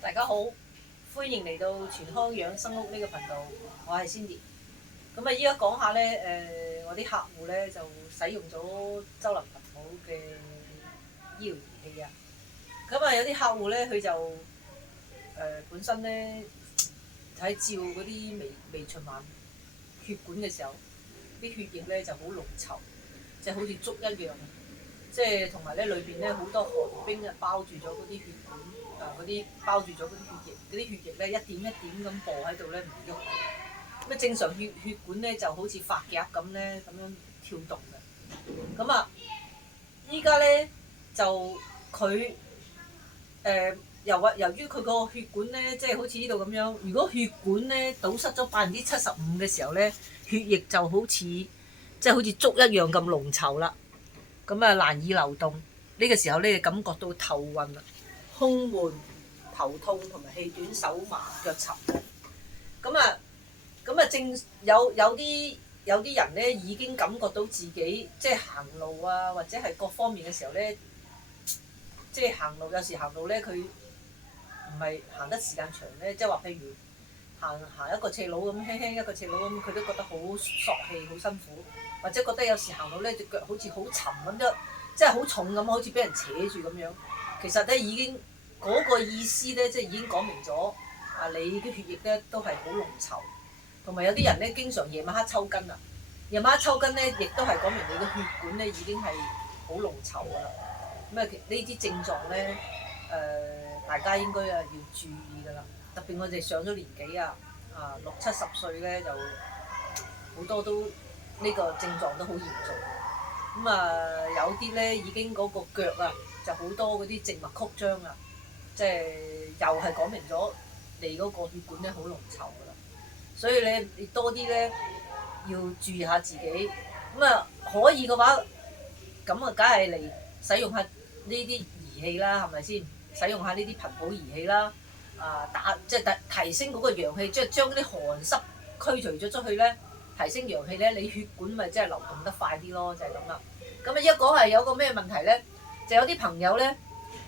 大家好，歡迎嚟到全康養生屋呢個頻道，我係 Cindy。咁啊，依家講下咧，我啲客戶咧就使用咗周林頻譜嘅醫療儀器啊。咁啊，有啲客戶咧，佢就本身咧喺照嗰啲微循環血管嘅時候，啲血液咧就好濃稠，即係好似粥一樣。即係同埋咧，裏邊咧好多寒冰啊，包住咗嗰啲血管嗰啲包住咗嗰啲血液，嗰啲血液咧一點一點咁播喺度咧唔喐。咁啊，正常血管咧就好似發夾咁咧咁樣跳動嘅。咁啊，依家咧就佢由於佢個血管咧，即係好似呢度咁樣，如果血管咧堵塞咗75%嘅時候咧，血液就好似好似粥一樣咁濃稠啦。咁啊，難以流動。呢個時候咧，你感覺到頭暈啦、胸悶、頭痛同埋氣短、手麻、腳沉嘅。咁啊，正有啲人咧已經感覺到自己即係行路啊，或者係各方面嘅時候咧，即係行路有時行路咧，佢唔係行得時間長咧，即係話譬如行一個斜路咁，輕輕一個斜路咁，佢都覺得好索氣、好辛苦。或者覺得有時行到咧隻腳好似好沉咁樣，即係好重咁，好似俾人扯住咁樣。其實咧已經嗰個意思咧，即係已經講明咗啊！你啲血液咧都係好濃稠，同埋有啲人咧經常夜晚黑抽筋啊。夜晚黑抽筋咧，亦都係講明你嘅血管咧已經係好濃稠㗎啦。咁啊，呢啲症狀咧大家應該要注意㗎啦。特別我哋上咗年紀啊，60、70歲咧就好多都。呢個症狀都好嚴重，咁有啲咧已經嗰個腳啊就好多嗰啲靜脈曲張啊，即係又係講明咗你嗰個血管咧好濃稠噶啦，所以咧你多啲咧要注意下自己，可以嘅話，咁梗係嚟使用下呢啲儀器啦，係咪先？使用下呢啲頻譜儀器啦，即係提升嗰個陽氣，即係將啲寒濕驅除咗出去咧。提升陽氣咧，你血管咪即係流動得快啲咯，就係咁啦。咁啊，一講係有個咩問題咧，就有啲朋友咧，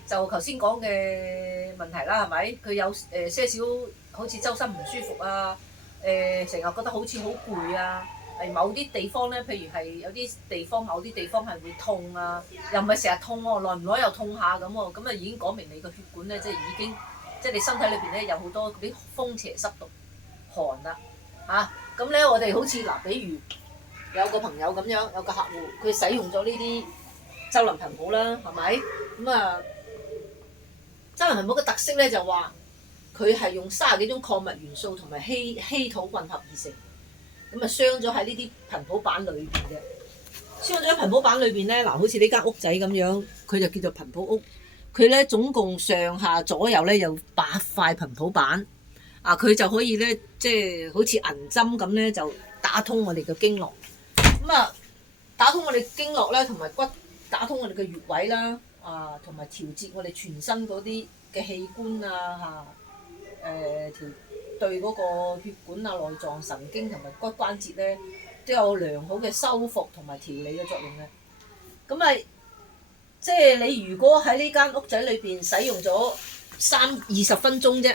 就頭先講嘅問題啦，係咪？佢有些少好似周身唔舒服啊，成日覺得好似好攰啊，某啲地方咧，譬如係有啲地方某啲地方係會痛啊，又唔係成日痛喎，耐唔耐又痛下咁喎，咁啊已經講明你個血管咧，即係已經即係你身體裏邊咧有好多嗰啲風邪濕毒寒啦，嚇。咁咧，我哋好似嗱，比如有個朋友咁樣，有個客戶，佢使用咗呢啲周林頻譜啦，係咪？周林頻譜嘅特色咧就話佢係用30幾種礦物元素同埋稀土混合而成，咁啊鑲咗喺呢啲頻譜板裏邊嘅。鑲咗喺頻譜板裏邊咧，嗱，好似呢間屋仔咁樣，佢就叫做頻譜屋。佢咧總共上下左右咧有8塊頻譜板。佢就可以咧，即係好似銀針咁咧，就打通我哋嘅經絡。打通我哋經絡咧，同埋打通我哋嘅穴位啦，同埋調節我哋全身嗰啲嘅器官對嗰個血管啊、內臟神經同埋骨關節咧，都有良好嘅修復同埋調理嘅作用嘅。即係你如果喺呢間屋仔裏邊使用咗20分鐘啫。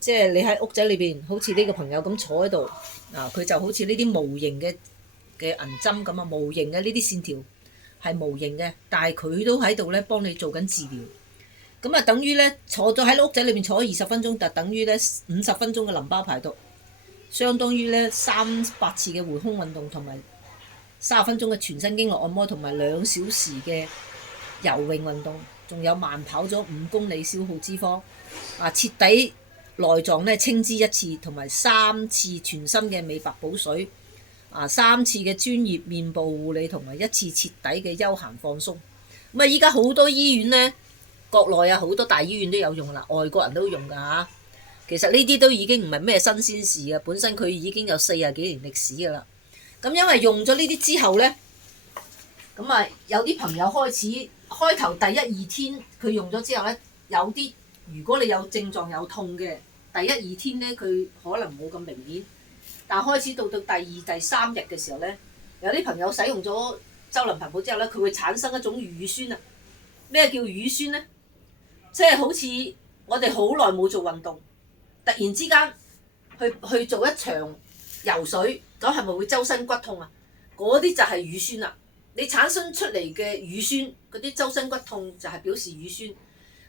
即係你喺屋仔裏邊，好似呢個朋友咁坐喺度，佢就好似呢啲無形嘅銀針咁啊，無形嘅呢啲線條係無形嘅，但係佢都喺度咧幫你做緊治療。咁啊，等於咧坐咗喺屋仔裏邊坐咗20分鐘，就等於咧50分鐘嘅淋巴排毒，相當於咧300次嘅回胸運動，同埋30分鐘嘅全身經絡按摩，同埋2小時嘅游泳運動，仲有慢跑咗5公里消耗脂肪，徹底。內臟咧清脂1次，同埋3次全身嘅美白補水，3次嘅專業面部護理，同埋1次徹底嘅休閒放鬆。依家好多醫院咧，國內好多大醫院都有用啦，外國人都用㗎嚇。其實呢啲都已經唔係咩新鮮事啊，本身佢已經有40幾年歷史㗎啦。咁因為用咗呢啲之後咧，有啲朋友開頭第1、2天佢用咗之後咧，有啲如果你有症狀有痛嘅。第1、2天咧，佢可能冇咁明顯，但開始到第2、第3日嘅時候咧，有啲朋友使用咗周林頻譜之後咧，佢會產生一種乳酸啊。咩叫乳酸咧？即係好似我哋好耐冇做運動，突然之間去做一場游水，咁係咪會周身骨痛啊？嗰啲就係乳酸啦。你產生出嚟嘅乳酸，嗰啲周身骨痛就係表示乳酸。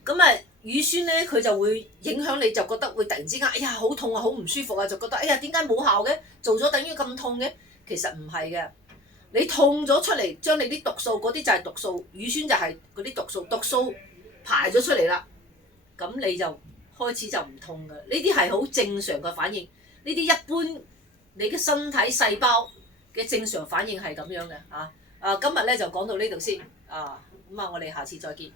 咁啊，乳酸咧佢就會影響你，就覺得會突然之間，哎呀好痛啊，好唔舒服啊，就覺得哎呀點解冇效嘅？做咗等於咁痛嘅？其實唔係嘅，你痛咗出嚟，將你啲毒素嗰啲就係毒素，乳酸就係嗰啲毒素，毒素排咗出嚟啦，咁你就開始就唔痛㗎。呢啲係好正常嘅反應，呢啲一般你嘅身體細胞嘅正常反應係咁樣嘅嚇。今日咧就講到呢度先，咁我哋下次再見。